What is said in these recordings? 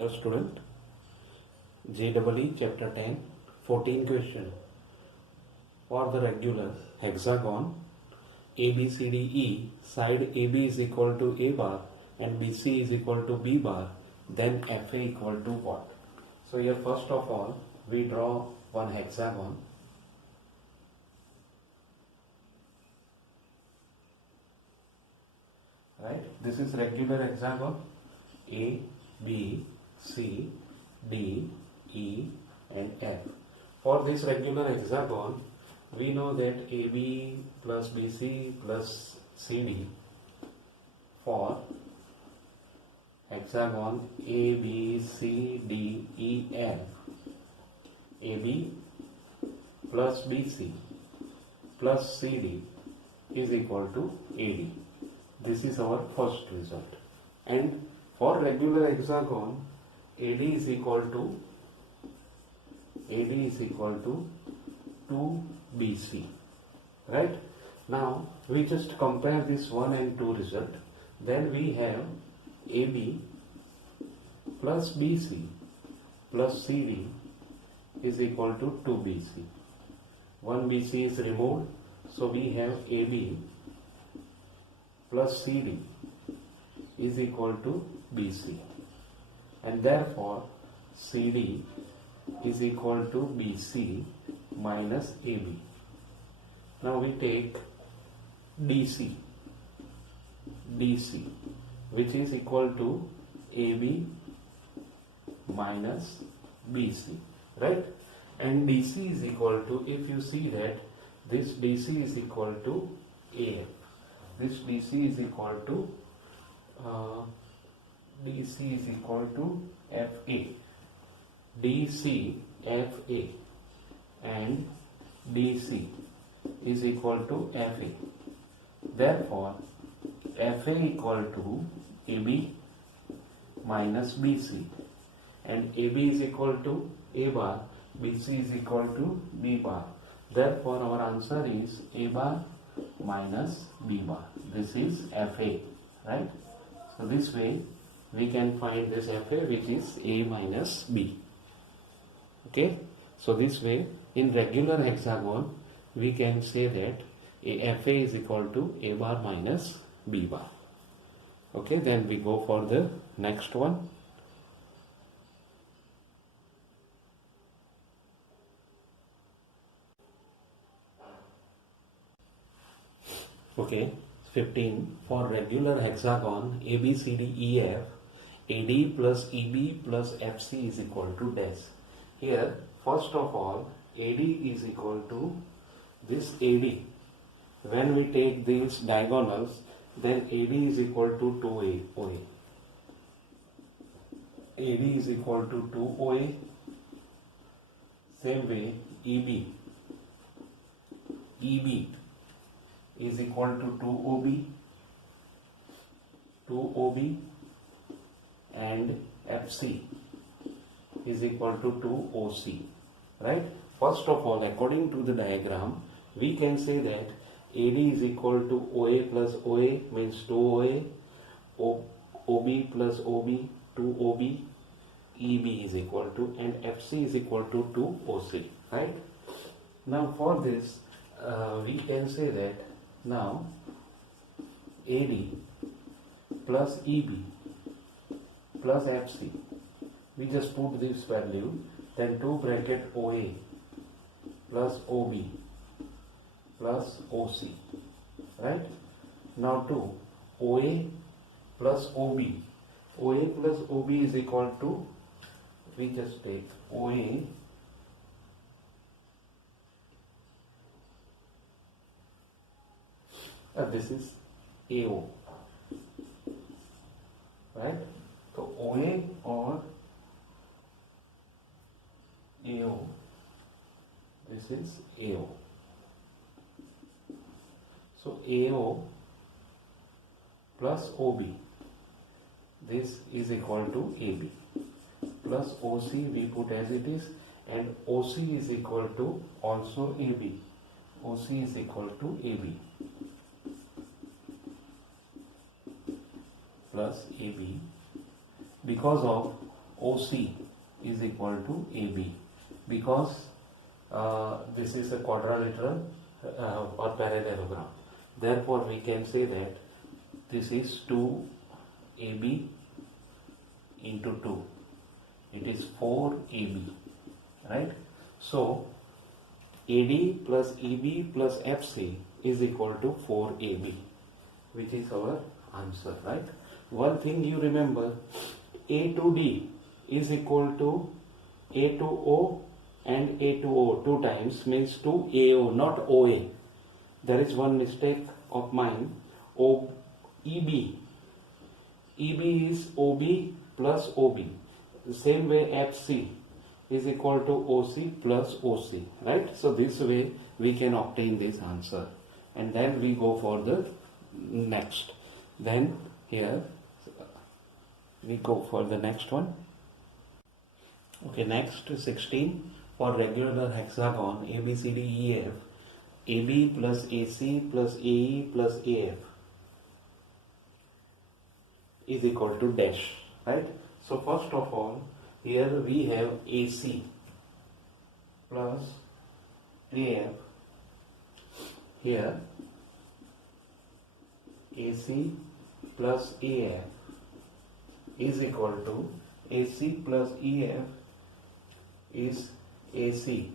Hello student, JEE chapter 10, 14 question. For the regular hexagon ABCDE, side AB is equal to A bar and BC is equal to B bar, then FA equal to what? So here first of all we draw one hexagon. Right, this is regular hexagon A, B, C, D, E and F. For this regular hexagon, we know that AB plus BC plus CD. For hexagon A, B, C, D, E, F, AB plus BC plus CD is equal to AD. This is our first result. And for regular hexagon, AD is equal to 2BC. Right? Now we just compare this 1 and 2 result. Then we have AB plus BC plus CD is equal to 2BC. 1BC is removed, so we have AB plus CD is equal to BC, and therefore CD is equal to BC minus AB. Now we take DC which is equal to AB minus BC, right? And DC is equal to, if you see that this DC is equal to AF, this DC is equal to FA. DC FA and DC is equal to FA. Therefore, FA equal to AB minus BC, and AB is equal to A bar, BC is equal to B bar. Therefore, our answer is A bar minus B bar. This is FA, right? So this way we can find this FA, which is A minus B. Okay, so this way in regular hexagon we can say that FA is equal to A bar minus B bar. Okay, then we go for the next one. Okay, 15. For regular hexagon ABCDEF, AD plus EB plus FC is equal to dash. Here, first of all, AD is equal to this AD. When we take these diagonals, then AD is equal to 2OA. AD is equal to 2OA. Same way, EB is equal to 2OB, and FC is equal to 2OC, right? First of all, according to the diagram, we can say that AD is equal to OA plus OA means 2OA, OB plus OB 2OB, EB is equal to, and FC is equal to 2OC, right? Now for this, we can say that now AD plus EB plus FC, we just put this value, then 2 bracket OA plus OB plus OC, right? Now to OA plus OB, OA plus OB is equal to, we just take OA this is AO, right? So OA or AO, this is AO. So AO plus OB, this is equal to AB, plus OC we put as it is, and OC is equal to also AB. OC is equal to AB. plus AB. Because of OC is equal to AB, because this is a quadrilateral or parallelogram. Therefore, we can say that this is 2AB into 2. It is 4AB, right? So, AD plus EB plus FC is equal to 4AB, which is our answer, right? One thing you remember, A to D is equal to A to O and A to O 2 times, means 2AO, not OA. There is one mistake of mine. EB is OB plus OB. The same way FC is equal to OC plus OC, right? So this way we can obtain this answer, and then we go for the next. Then here we go for the next one. Okay, next 16. For regular hexagon ABCDEF, AB plus AC plus AE plus AF is equal to dash, right? So first of all, here we have AC plus AF. Here AC plus AF is equal to AC plus EF is AC.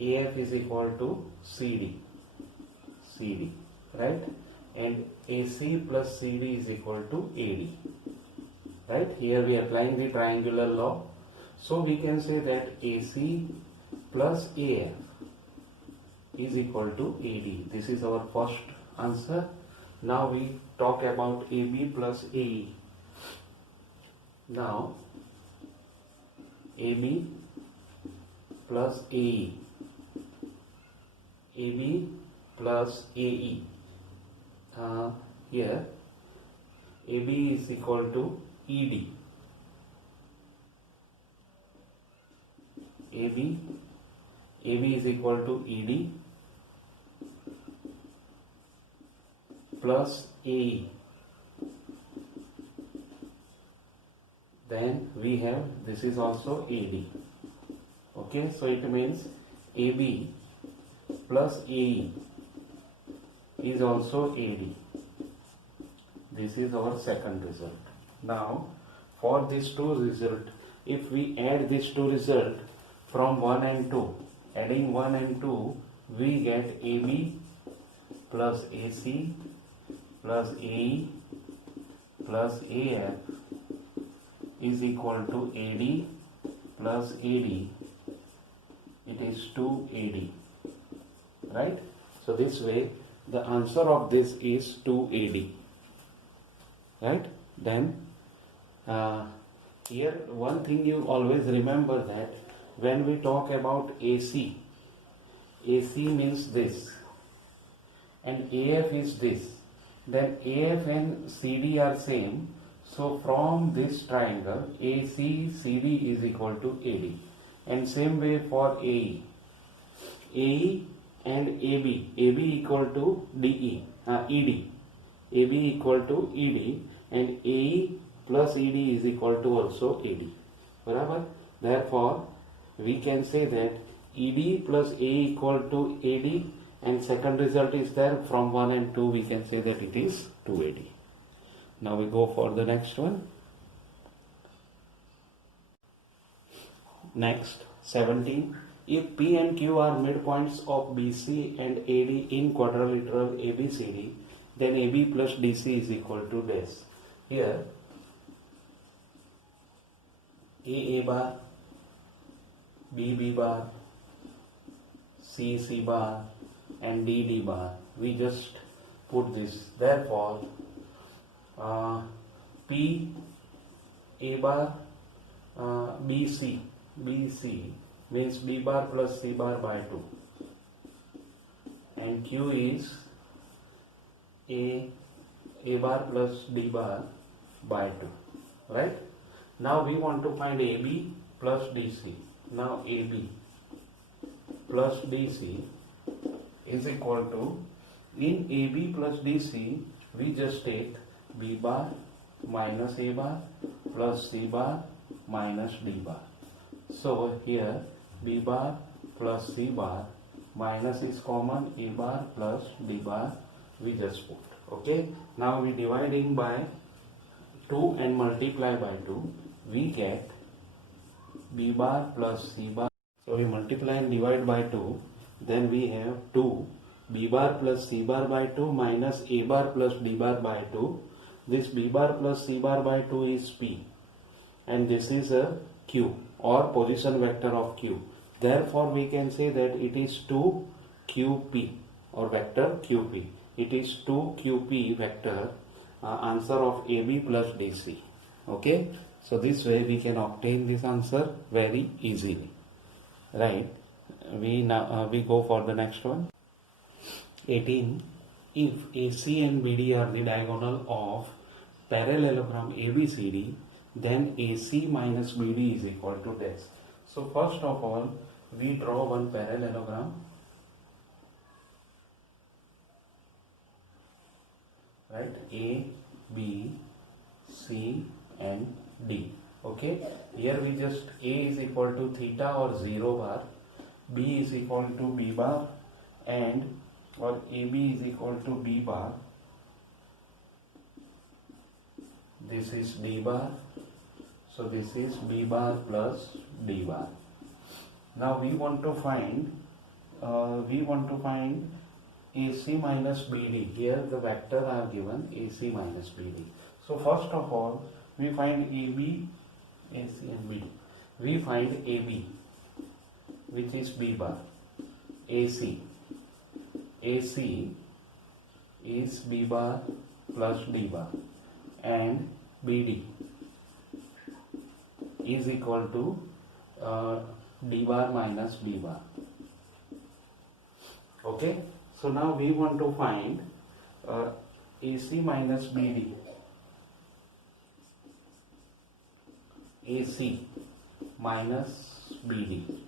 AF is equal to CD, right? And AC plus CD is equal to AD, right? Here we are applying the triangular law. So we can say that AC plus AF is equal to AD. This is our first answer. Now we talk about AB plus AE. Now AB plus AE, AB plus AE. Here AB is equal to ED. AB is equal to ED plus AE. Then we have, this is also AD. Okay, so it means AB plus AE is also AD. This is our second result. Now, for these two results, if we add these two results from 1 and 2, adding 1 and 2, we get AB plus AC plus AE plus AF is equal to AD plus AD. It is 2AD, right? So this way the answer of this is 2AD, right? Then here one thing you always remember, that when we talk about AC means this and AF is this, then AF and CD are same. So from this triangle AC CD is equal to AD, and same way for AE and AB equal to ED, AB equal to ED, and AE plus ED is equal to also AD. Barabar? Therefore, we can say that ED plus A equal to AD, and second result is there from 1 and 2, we can say that it is 2AD. Now we go for the next one. Next, 17. If P and Q are midpoints of BC and AD in quadrilateral ABCD, then AB plus DC is equal to dash. Here, A bar, B bar, C bar, and D bar. We just put this. Therefore, P A bar BC means B bar plus C bar by 2, and Q is A bar plus D bar by 2, right? Now we want to find AB plus DC. Now AB plus DC is equal to, in AB plus DC we just take B bar minus A bar plus C bar minus D bar. So here B bar plus C bar, minus is common, A bar plus D bar we just put. Okay, now we dividing by 2 and multiply by 2, we get B bar plus C bar. So we multiply and divide by 2, then we have 2 B bar plus C bar by 2 minus A bar plus D bar by 2. This B bar plus C bar by 2 is P, and this is a Q or position vector of Q. Therefore we can say that it is 2QP or vector QP. It is 2QP vector, answer of AB plus DC. Okay, so this way we can obtain this answer very easily, right? We go for the next one. 18. If AC and BD are the diagonal of parallelogram ABCD, then AC minus BD is equal to this. So first of all, we draw one parallelogram, right? A, B, C and D. Okay, here we just A is equal to theta or 0 bar, B is equal to B bar, and or AB is equal to B bar. This is D bar, so this is B bar plus D bar. Now we want to find AC minus BD. Here the vector are given AC minus BD. So first of all, we find AB, AC and BD. We find AB, which is B bar. AC is B bar plus D bar, and BD is equal to D bar minus B bar. Okay, so now we want to find AC minus BD. AC minus BD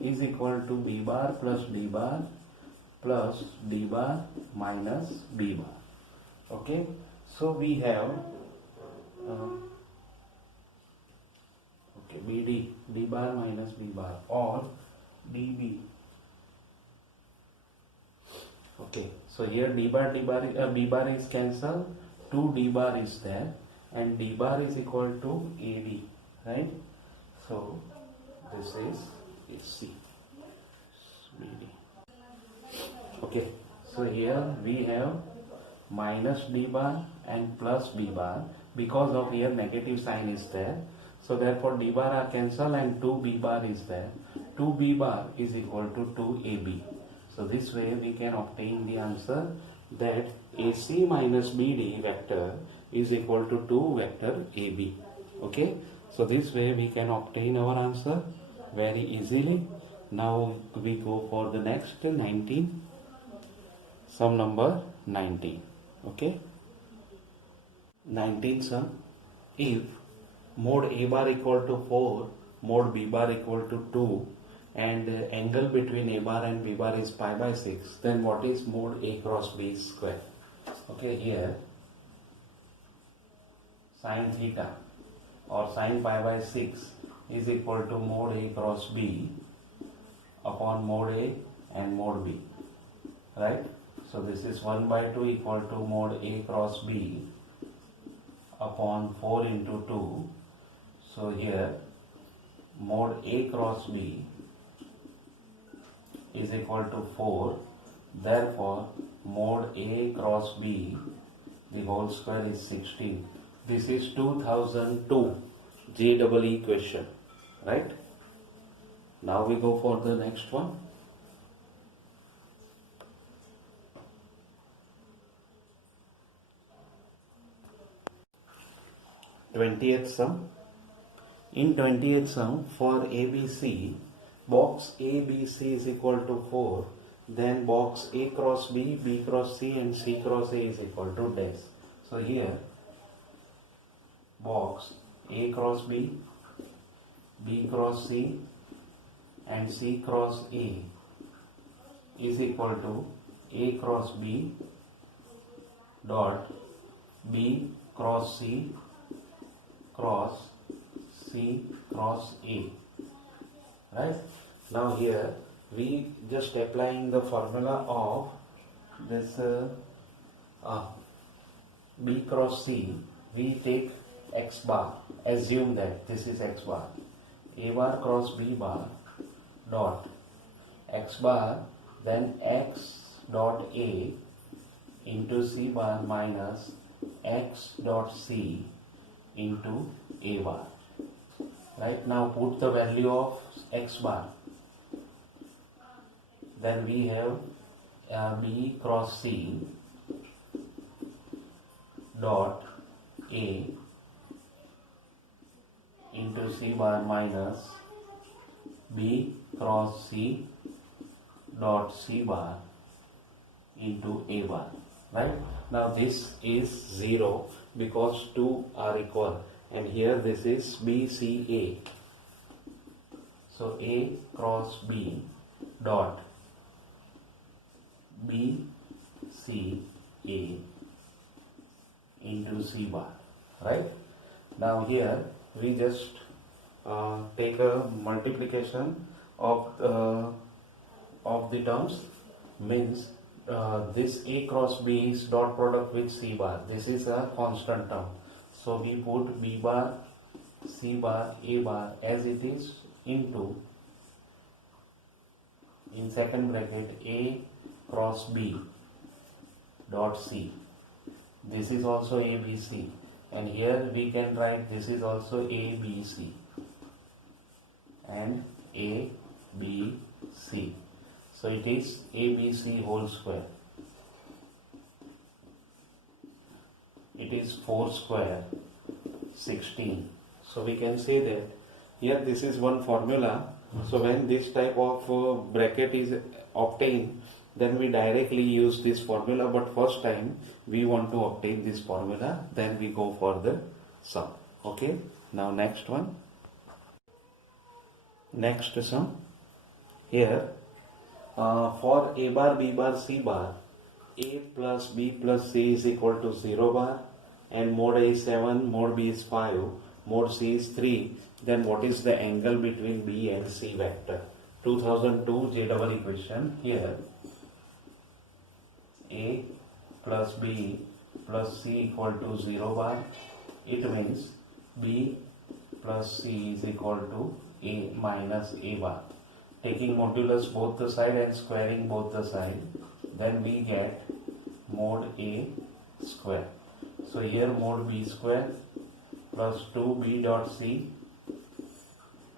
is equal to B bar plus D bar plus D bar minus B bar. Okay, so we have BD, D bar minus B bar, or DB. Okay, so here B bar is cancelled, 2 D bar is there, and D bar is equal to AD, right? So this is C, BD. Okay, so here we have minus D bar and plus B bar, because of here negative sign is there. So therefore D bar are cancelled and 2 B bar is there. 2 B bar is equal to 2 AB. So this way we can obtain the answer that AC minus BD vector is equal to 2 vector AB. Okay, so this way we can obtain our answer very easily. Now we go for the next 19. Sum number 19. Okay, 19th sum. If mod A bar equal to 4, mod B bar equal to 2, and angle between A bar and B bar is pi by 6, then what is mod A cross B square? Okay, here sin theta or sin pi by 6 is equal to mod A cross B upon mod A and mod B, right? So this is 1 by 2 equal to mod A cross B upon 4 into 2. So here mod A cross B is equal to 4. Therefore mod A cross B, the whole square, is 16. This is 2002 JEE question, right? Now we go for the next one. 20th sum. In 20th sum, for ABC, box ABC is equal to 4, then box A cross B, B cross C and C cross A is equal to dash. So here box A cross B, B cross C and C cross A is equal to A cross B dot B cross C cross C cross A. Right? Now here we just applying the formula of this B cross C. We take X bar. Assume that this is X bar. A bar cross B bar dot X bar, then X dot A into C bar minus X dot C into A bar. Right, now put the value of X bar. Then we have B cross C dot A into C bar minus B cross C dot C bar into A bar. Right, now this is 0 because 2 are equal, and here this is BCA. So A cross B dot BCA into C bar. Right, now here we just take a multiplication of the terms, means this A cross B is dot product with C bar. This is a constant term, so we put B bar, C bar, A bar as it is into, in second bracket, A cross B dot C. This is also ABC, and here we can write this is also ABC and ABC. So it is ABC whole square. It is 4 square 16. So we can say that here this is one formula. So when this type of bracket is obtained, then we directly use this formula, but first time we want to obtain this formula, then we go for the sum. Okay, now next one. Next sum. Here for A bar, B bar, C bar, A plus B plus C is equal to 0 bar, and mode A is 7, mode B is 5, mode C is 3. Then what is the angle between B and C vector? 2002 J double equation. Here A plus B plus C equal to 0 bar. It means B plus C is equal to A minus A bar. Taking modulus both the side and squaring both the side, then we get mod A square. So here mod B square plus 2B dot C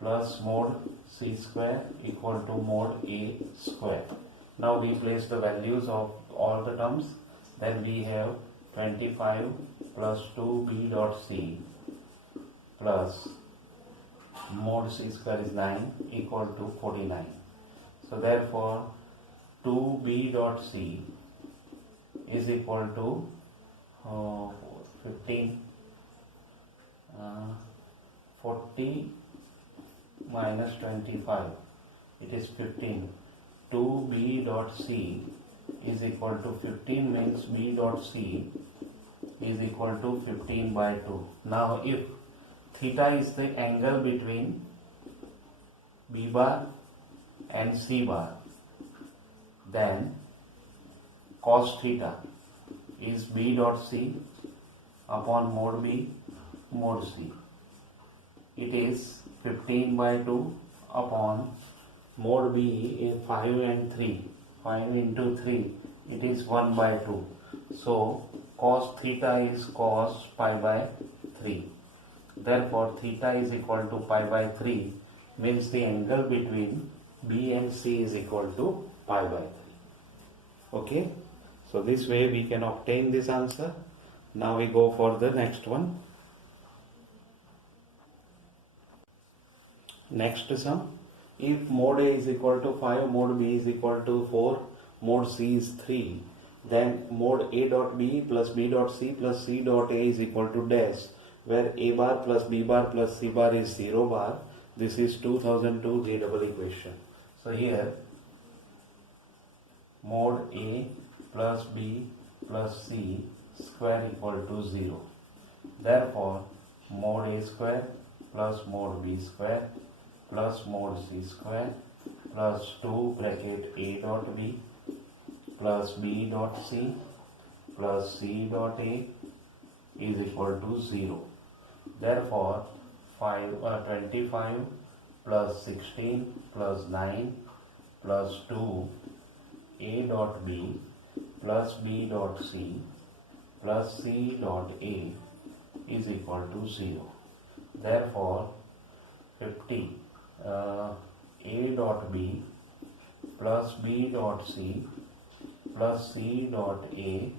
plus mod C square equal to mod A square. Now replace the values of all the terms. Then we have 25 plus 2B dot C plus mod C square is 9 equal to 49. So therefore 2B dot C is equal to 40 minus 25, it is 15. 2B dot C is equal to 15, means B dot C is equal to 15 by 2. Now if theta is the angle between B bar and C bar, then cos theta is B dot C upon mod B mod C. It is 15 by 2 upon mod B is 5 and 3. 5 into 3, it is 1 by 2. So cos theta is cos pi by 3. Therefore theta is equal to pi by 3, means the angle between B and C is equal to pi by 3. Okay, so this way we can obtain this answer. Now we go for the next one. Next sum. If mod A is equal to 5, mod B is equal to 4, mod C is 3, then mod A dot B plus B dot C plus C dot A is equal to dash, where A bar plus B bar plus C bar is 0 bar. This is 2002 J double equation. So here mod A plus B plus C square equal to 0. Therefore mod A square plus mod b square plus mod c square plus 2 bracket a dot b plus b dot c plus c dot a is equal to 0. Therefore, 25 plus 16 plus 9 plus 2 a dot b plus b dot c plus c dot a is equal to 0. Therefore, 50 a dot b plus b dot c plus c dot a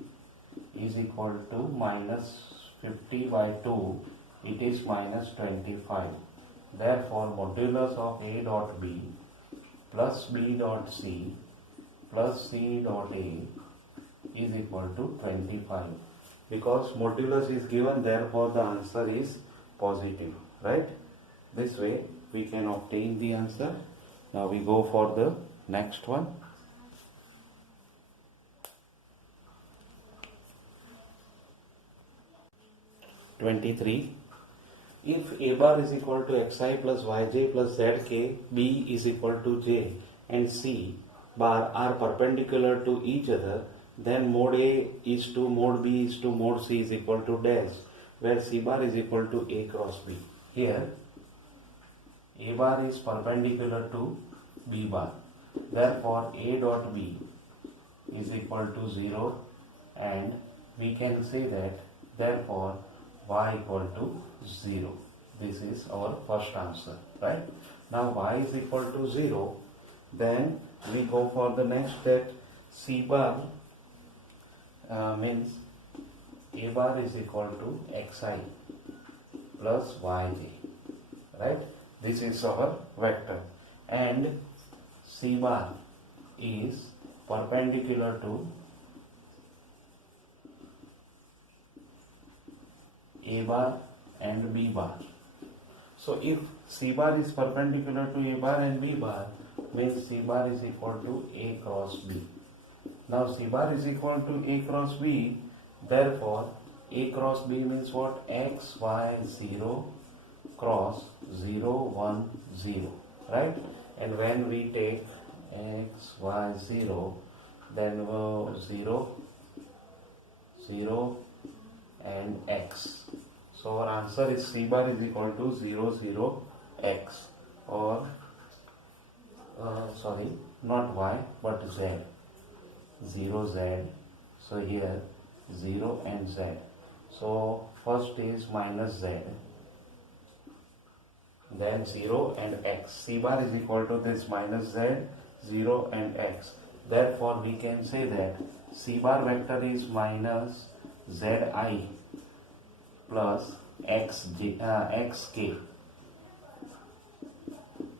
is equal to minus 50 by 2, it is minus 25. Therefore, modulus of a dot b plus b dot c plus c dot a is equal to 25. Because modulus is given, therefore the answer is positive, right? This way we can obtain the answer. Now we go for the next one. If a bar is equal to xi plus yj plus zk, b is equal to j, and c bar are perpendicular to each other, then mod a is to mod b is to mod c is equal to dash, where c bar is equal to a cross b. Here a bar is perpendicular to b bar, therefore a dot b is equal to 0, and we can say that therefore y equal to 0. This is our first answer, right? Now y is equal to 0, then we go for the next, that c bar means a bar is equal to xi plus yj, right? This is our vector, and c bar is perpendicular to a bar and b bar. So if c bar is perpendicular to a bar and b bar, means c bar is equal to a cross b. Now c bar is equal to a cross b, therefore a cross b means what? X, y, 0 cross 0, 1, 0, right? And when we take x, y, 0, then 0, 0 and x. So our answer is c bar is equal to 0, 0, x, or sorry, not y but z, 0, z. So here 0 and z. So first is minus z, then 0 and x. C bar is equal to this minus z, 0 and x. Therefore we can say that c bar vector is minus zi plus xk,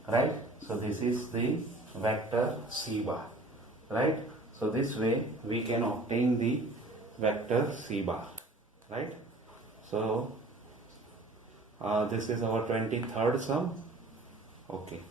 right? So this is the vector c bar, right? So this way we can obtain the vector c bar, right? So this is our 23rd sum. Okay.